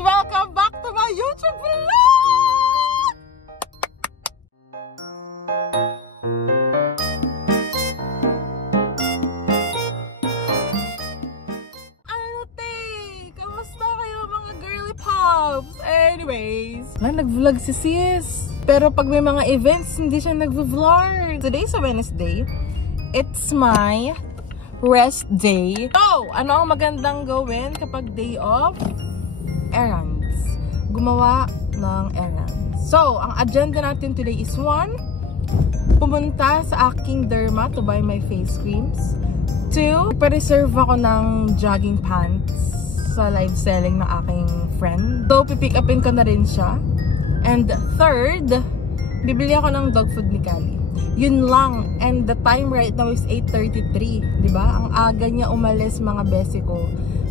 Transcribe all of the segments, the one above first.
welcome back to my YouTube vlog! Kamusta kayo mga girly pops? Anyways, nag-vlog si sis. Pero pag may mga events, hindi siya nag-vlog. Today's a Wednesday. It's my rest day. So, ano ang magandang gawin kapag day off? Errands. Gumawa ng errands. So, ang agenda natin today is 1. Pumunta sa aking derma to buy my face creams. 2. Pa-reserve ako ng jogging pants sa live selling ng aking friend. So, pipick upin ko na rin siya. And 3rd, bibili ako ng dog food ni Kali. Yun lang. And the time right now is 8:33. Diba? Ang aga niya umalis mga besi ko.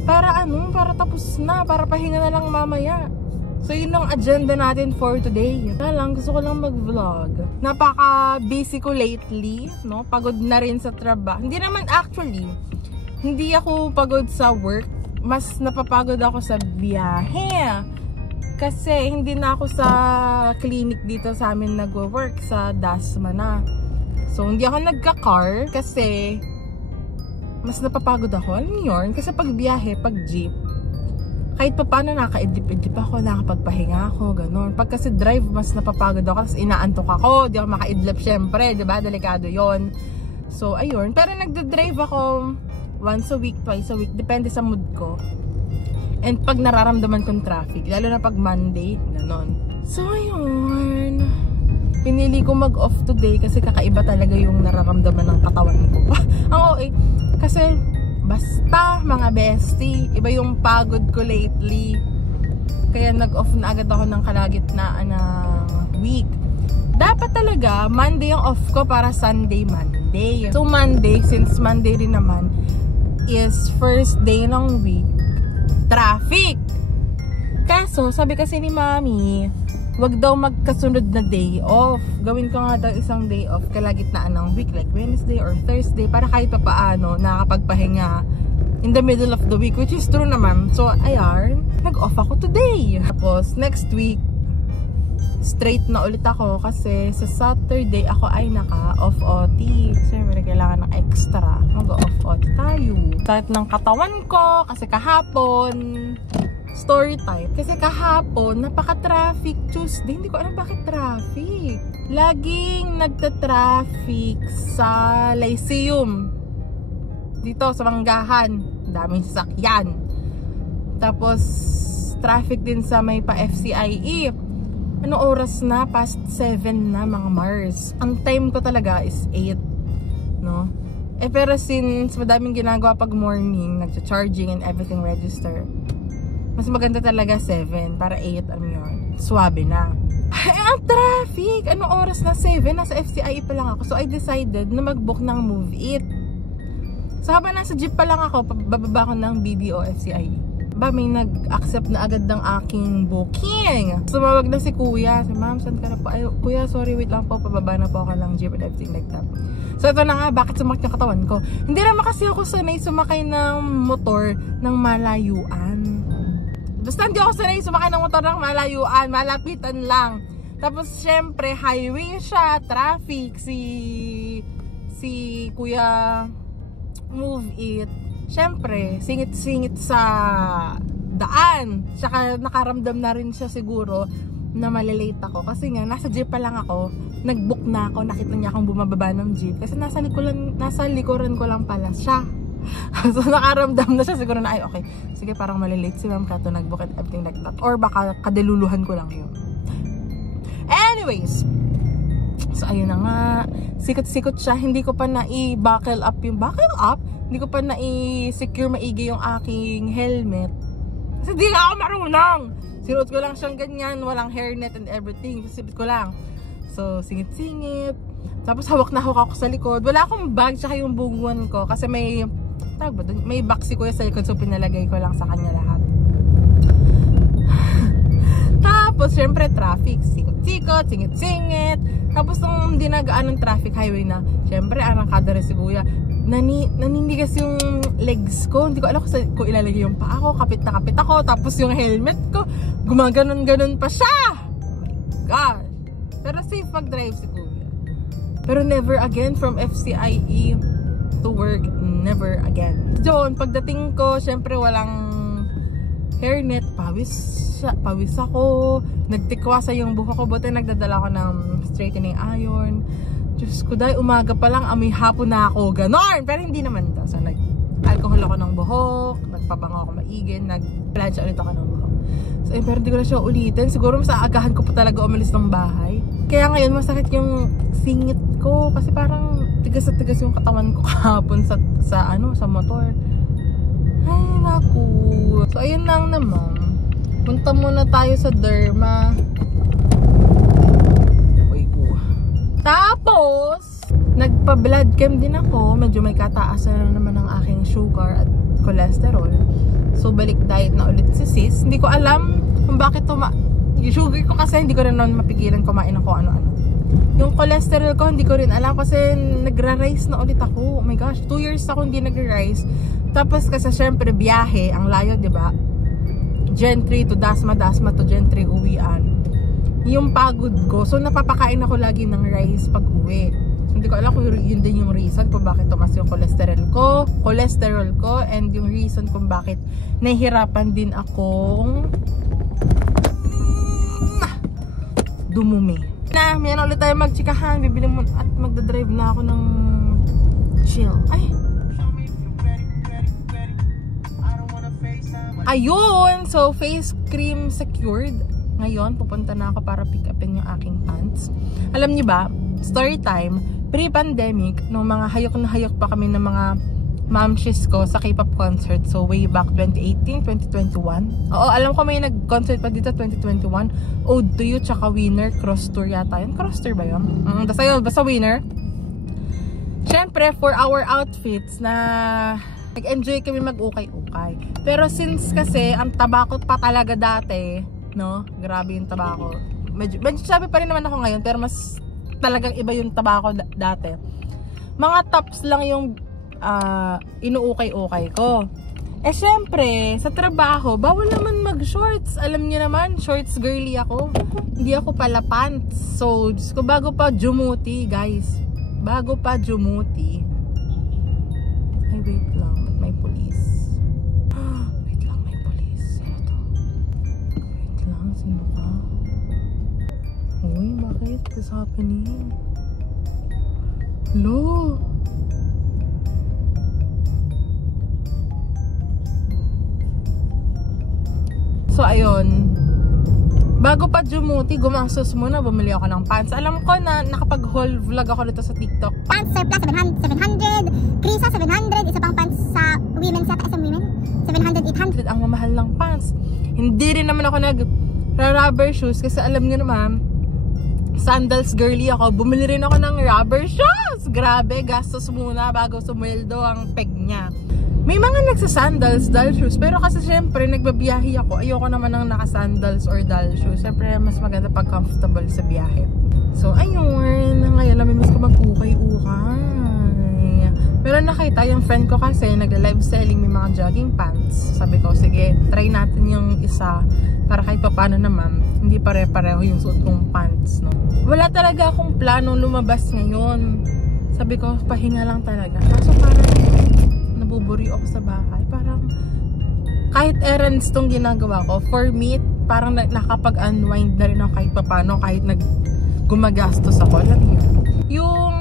Para ano? Para tapos na. Para pahinga na lang mamaya. So yun ang agenda natin for today. Kaya lang, gusto ko lang mag-vlog. Napaka-busy ko lately. No? Pagod na rin sa trabaho. Hindi naman actually. Hindi ako pagod sa work. Mas napapagod ako sa biyahe. Kasi hindi na ako sa clinic dito sa amin nag-work sa Dasma na. So hindi ako nagka-car kasi mas napapagod ako. Alam niyo yun? Kasi pag biyahe, pag jeep, kahit pa paano naka-idlip-idlip ako, nakapagpahinga ako, ganun. Pag kasi drive, mas napapagod ako kasi inaantok ako. Di ako maka-idlip syempre, diba? Delikado yon. So ayun. Pero nagda-drive ako once a week, twice a week. Depende sa mood ko. And pag nararamdaman kong traffic, lalo na pag Monday, ganon. So, ayun. Pinili ko mag-off today kasi kakaiba talaga yung nararamdaman ng katawan ko. Ang OA. Kasi, basta mga bestie, iba yung pagod ko lately. Kaya nag-off na agad ako ng kalagitnaan ng week. Dapat talaga, Monday yung off ko para Sunday, Monday. So, Monday, since Monday rin naman, is first day ng week. Traffic! Kaso, sabi kasi ni Mami, wag daw magkasunod na day off. Gawin ko nga daw isang day off kalagitnaan ng week, like Wednesday or Thursday, para kahit pa paano nakakapagpahinga in the middle of the week, which is true naman. So, ayan, nag-off ako today. Tapos, next week, straight na ulit ako kasi sa Saturday ako ay naka-off OT. Siyempre, kailangan ng extra. Mag-off OT tayo. Sakit ng katawan ko kasi kahapon, story time. Kasi kahapon, napaka-traffic Tuesday. Hindi ko alam bakit traffic. Laging nagta-traffic sa Lyceum. Dito sa Manggahan. Daming sasakyan. Tapos, traffic din sa may pa-FCIE. Ano oras na? Past 7 na mga Mars. Ang time ko talaga is 8. No? Pero since madaming ginagawa pag morning, nagcha-charging and everything register, mas maganda talaga 7 para 8, alam yun. Swabe na. Ay, ang traffic! Ano oras na? 7? Nasa FCIE pa lang ako. So I decided na mag-book ng Move It. So habang nasa jeep pa lang ako, bababa ko ng BDO FCIE. May nag-accept na agad ng aking booking. Sumawag na si Kuya. Si Ma'am, saan ka na po? Ay, Kuya, sorry, wait lang po. Pababa na po ako ng jeep and everything like that. So, ito na nga, bakit sumakit yung katawan ko? Hindi naman kasi ako sanay sumakay ng motor ng malayuan. Basta hindi ako sanay sumakay ng motor ng malayuan. Malapitan lang. Tapos, syempre, highway siya, traffic, si Kuya Move It. Siyempre, singit-singit sa daan. Saka nakaramdam na rin siya siguro na malilate ako. Kasi nga, nasa jeep pa lang ako. Nag-book na ako. Nakita niya akong bumababa ng jeep. Kasi nasa likuran ko lang pala siya. So, nakaramdam na siya siguro na, ay, okay. Sige, parang malilate si Ma'am Kato nag-book and everything like that. Or baka kadiluluhan ko lang yun. Anyways, so, ayun na nga. Sikot-sikot siya. Hindi ko pa na-i-buckle up yung buckle up. Hindi ko pa na-i-secure maigi yung aking helmet. Kasi hindi nga ako marunong. Sinuot ko lang siyang ganyan. Walang hairnet and everything. Sipit ko lang. So, singit-singit. Tapos hawak na hawak ako sa likod. Wala akong bag tsaka yung bunguan ko. Kasi may box si Kuya sa likod. So, pinalagay ko lang sa kanya lahat. Tapos, syempre, traffic. Sikot-sikot, singit-singit. Tapos, nung dinagaan ng traffic highway na, syempre, arangkada rin si Kuya. Naninigas yung legs ko. Hindi ko alam kung ilalagay yung paa ko. Kapit na kapit ako. Tapos yung helmet ko, gumaganon-ganon pa siya. Oh my gosh. Pero safe mag-drive si Kuya. Pero never again from FCIE to work. Never again. Doon, pagdating ko, syempre walang hairnet. Pawis ako. Nagtikwasa yung buhok ko. Buti nagdadala ko ng straightening iron. Diyos ko, dahil umaga pa lang, amoy hapon na ako. Ganon! Pero hindi naman daw. So, nag-alcohol ako ng buhok. Nagpabango ako maigin. Nag-plancha ulit ako ng buhok. So, pero hindi ko na siya ulitin. Siguro mas aagahan ko pa talaga umalis ng bahay. Kaya ngayon, masakit yung singit ko. Kasi parang tigas at tigas yung katawan ko kahapon sa motor. Ay, naku. So, ayun lang naman. Punta muna tayo sa derma. Tapos, nagpa-blood chem din ako. Medyo may kataasan na naman ng aking sugar at cholesterol. So, balik diet na ulit si sis. Hindi ko alam kung bakit yung sugar ko kasi hindi ko rin naman mapigilan kumain ng kung ano-ano. Yung cholesterol ko, hindi ko rin alam kasi nagra-rise na ulit ako. Oh my gosh, 2 years ako hindi nagra-rise. Tapos kasi syempre biyahe, ang layo, diba? Gen 3 to Dasma, Dasma to Gen 3 uwian. Yung pagod ko, so napapakain ako lagi ng rice pag uwi. So, hindi ko alam kung yun din yung reason kung bakit tumas yung cholesterol ko, and yung reason kung bakit nahihirapan din akong dumumi. Na, may ulit tayo magchikahan, bibili mo at magdadrive na ako ng chill. Ay! Ayun! So, face cream secured. Ngayon, pupunta na ako para pick upin yung aking pants. Alam niyo ba, story time, pre-pandemic, nung mga hayok na hayok pa kami ng mga mamshis ko sa K-pop concert. So, way back 2018, 2021. Oo, alam ko may nag-concert pa dito 2021. Ode to You, tsaka Winner, Cross Tour yata yun. Cross Tour ba yun? Basta Winner. Siyempre, for our outfits na nag-enjoy kami mag-ukay-ukay. Pero since kasi, ang tabako pa talaga dati, no? Grabe yung tabako. Medyo sabi pa rin naman ako ngayon, pero mas talagang iba yung tabako dati. Mga tops lang yung inuukay-ukay ko. Eh syempre, sa trabaho, bawal naman mag-shorts. Alam niyo naman, shorts girly ako. Hindi ako pala pants. So, Diyos ko, bago pa jumuti, guys. Bago pa jumuti. Ay, wait lang. May police. Wait lang, may police. Sino to? Wait lang, sino ka? Uy, bakit? What's happening? Hello? So, ayun. Bago pa jumuti, gumastos muna, bumili ako ng pants. Alam ko na nakapag-haul vlog ako dito sa TikTok. Pants surplus 700, Krisa 700, isa pang pants sa women sa SM Women, 700, 800. Ang mamahal ng pants. Hindi rin naman ako nag-rubber shoes kasi alam niyo naman, sandals girly ako. Bumili rin ako ng rubber shoes. Grabe, gastos muna bago sumweldo ang peg niya. May mga nagsasandals, dal shoes, pero kasi syempre nagbabiyahe ako, ayoko naman ng nakasandals or dal shoes. Syempre mas maganda pag comfortable sa biyahe. So ayun, ngayon namimiss ko mag-ukay-ukay. Pero nakita yung friend ko kasi nagla-live selling may mga jogging pants. Sabi ko, sige, try natin yung isa para kahit paano naman hindi pare-pareho yung suot kong pants, no? Wala talaga akong planong lumabas ngayon. Sabi ko, pahinga lang talaga. Kaso parang nabuburi ako sa bahay. Parang kahit errands tong ginagawa ko, for me, parang nakapag-unwind na rin ako kahit papano, kahit gumagastos ako. Alam niyo, yung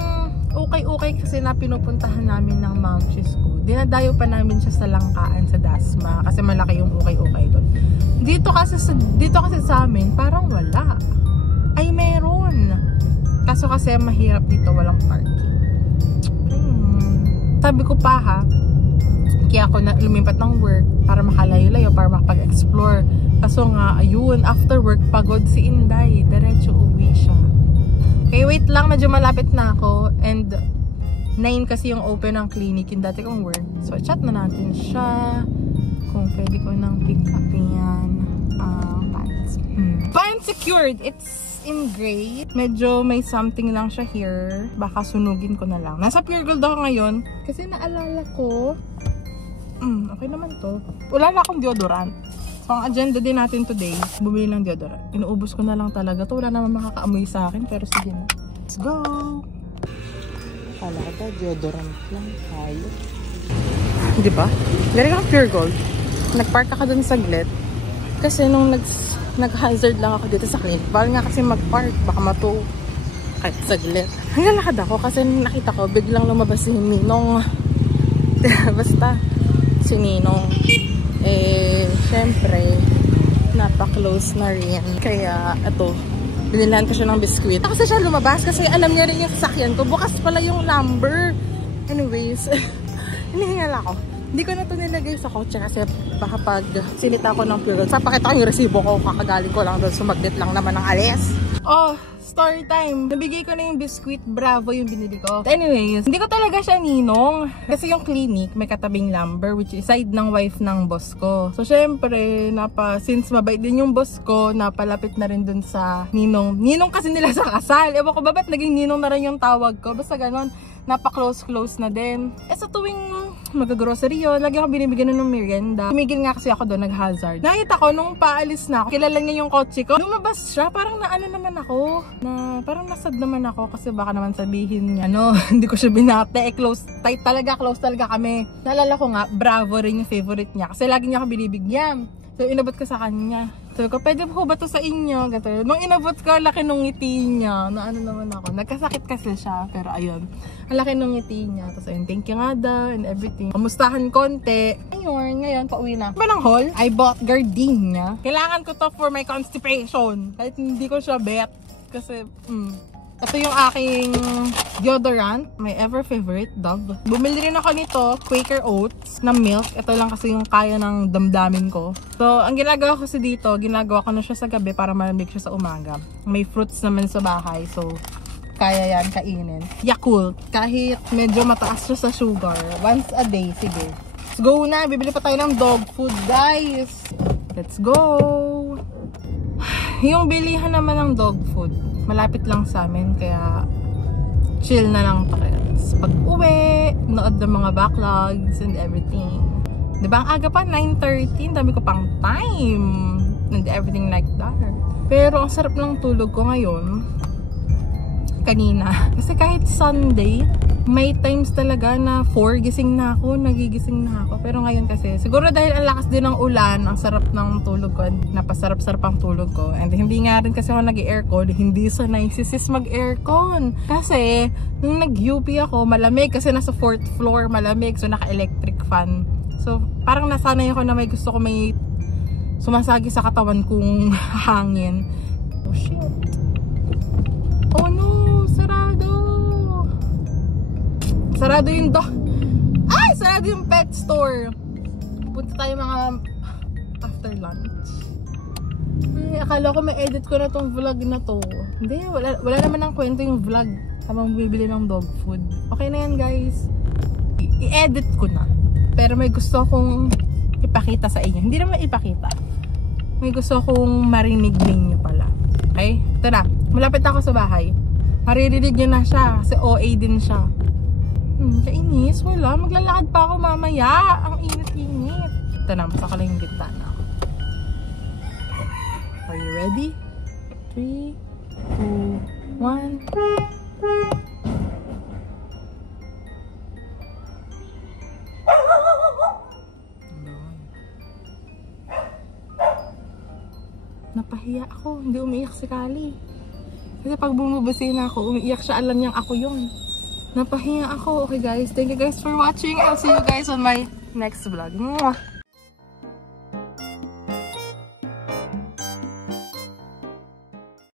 ukay-ukay kasi na pinupuntahan namin ng mamshis ko, dinadayo pa namin siya sa Langkaan sa Dasma kasi malaki yung ukay-ukay doon. Dito kasi sa amin, parang wala. Ay, meron. Kaso kasi mahirap dito, walang parking. Sabi ko pa ha, kaya ako na lumipat ng work para makalayo-layo, para makapag-explore. Kaso nga, ayun, after work, pagod si Inday. Diretso uwi siya. Okay, wait lang, medyo malapit na ako. And 9 kasi yung open ng clinic, yung dati kong work. So, chat na natin siya kung pwede ko nang pick up yan. Pants. Pants secured! It's in gray. Medyo may something lang siya here. Baka sunugin ko na lang. Nasa Pure Gold ako ngayon. Kasi naalala ko, Okay naman to. Wala na akong deodorant. So, ang agenda din natin today, bumili ng deodorant. Inuubos ko na lang talaga to. Wala naman makakaamoy sa akin, pero sige na. Let's go! Kala ko ba, deodorant lang. Tayo. Di ba? Galing ako Pure Gold. Nagpark ako dun saglit. Kasi nung nag-hazard lang ako dito sa clinic. Bawal nga kasi mag-park. Baka matuo. Kahit saglit. Hanggang lakad ako kasi nakita ko, biglang lumabas si Ninong. Basta, si Ninong. Syempre, napa-close na rin. Kaya, ito, binilan ko siya ng biskuit. Kasi siya lumabas kasi alam niya rin yung sasakyan ko. Bukas pala yung number. Anyways, hinihingal ako. Hindi ko na ito nilagay sa kotse kasi baka pag sinita ko ng Pure Gold. Papakita ko yung resibo ko. Kakagaling ko lang doon. Sumaglit lang naman ng alis. Oh, story time. Nabigay ko na yung biscuit. Bravo yung binili ko. Anyways, hindi ko talaga siya ninong. Kasi yung clinic may katabing lumber which is side ng wife ng boss ko. So, syempre, since mabait din yung boss ko, napalapit na rin dun sa ninong. Ninong kasi nila sa kasal. Ewan ko ba ba't naging ninong na rin yung tawag ko. Basta ganon, napa-close na din. Sa tuwing mag-grocery yun, lagi ako binibigyan ng merienda. Tumigil nga kasi ako doon, nag-hazard. Nakita ko, nung paalis na ako, kilala niya yung kotse ko. Lumabas siya, parang naano naman ako. Parang nasad naman ako kasi baka naman sabihin niya, hindi ko siya binate. Close talaga kami. Naalala ko nga, Bravo rin yung favorite niya. Kasi lagi niya ako binibigyan. So, inabot ko sa kanya. Sabi ko, pwede po ba ito sa inyo? Ganto. Nung inabot ko, laki nung ngiti niya. Naano naman ako. Nagkasakit kasi siya. Pero ayun, ang laki nung ngiti niya. Tapos ayun, thank you nga daw and everything. Kamustahan konti. Ayun, ngayon, pauwi na. Ba ng haul? I bought gardenia. Kailangan ko to for my constipation. Kahit hindi ko siya bet. Kasi, ito yung aking deodorant, my ever favorite, Dove. Bumili rin ako nito, Quaker Oats na milk. Ito lang kasi yung kaya ng damdamin ko. So, ang ginagawa ko kasi dito, ginagawa ko na siya sa gabi para malamig siya sa umaga. May fruits naman sa bahay, so kaya yan kainin. Yakult, kahit medyo mataas siya sa sugar, once a day, sige. Let's go na, bibili pa tayo ng dog food, guys. Let's go. Yung bilihan naman ng dog food, malapit lang sa amin, kaya chill na lang pakiras. Pag uwi, nood ng mga backlogs and everything. Diba, ang aga pa, 9:13, dami ko pang time and everything like that. Pero ang sarap ng tulog ko ngayon, kanina. Kasi kahit Sunday, may times talaga na 4 gising na ako, nagigising na ako. Pero ngayon kasi, siguro dahil ang lakas din ng ulan, ang sarap ng tulog ko, napasarap-sarap ang tulog ko. And hindi nga rin kasi ako nag-aircon, hindi sanay si sis mag-aircon. Kasi, nung nag-UP ako, malamig kasi nasa 4th floor, malamig. So, naka-electric fan. So, parang nasanay ako na may gusto ko may sumasagi sa katawan kong hangin. Oh, shit. Oh, no. Sarado yung sarado yung pet store. Punta tayo mga after lunch. Ay, akala ko may edit ko na tong vlog na to. Hindi, wala naman ang kwento yung vlog habang bibili ng dog food. Okay na yan, guys. I-edit ko na. Pero may gusto akong ipakita sa inyo. Hindi naman ipakita. May gusto akong marinig ninyo pala. Okay? Tara, malapit ako sa bahay. Maririnig nyo na siya kasi OA din siya. Kainis, wala. Maglalakad pa ako mamaya. Ang init-init. Ito na, masaka lang yung bintana ako. Are you ready? 3, 2, 1. Napahiya ako. Hindi umiiyak si Kali. Kasi pag bumubasi na ako, umiiyak siya. Alam niyang ako yun. Napahiya ako. Okay guys, thank you guys for watching. I'll see you guys on my next vlog. Mwah!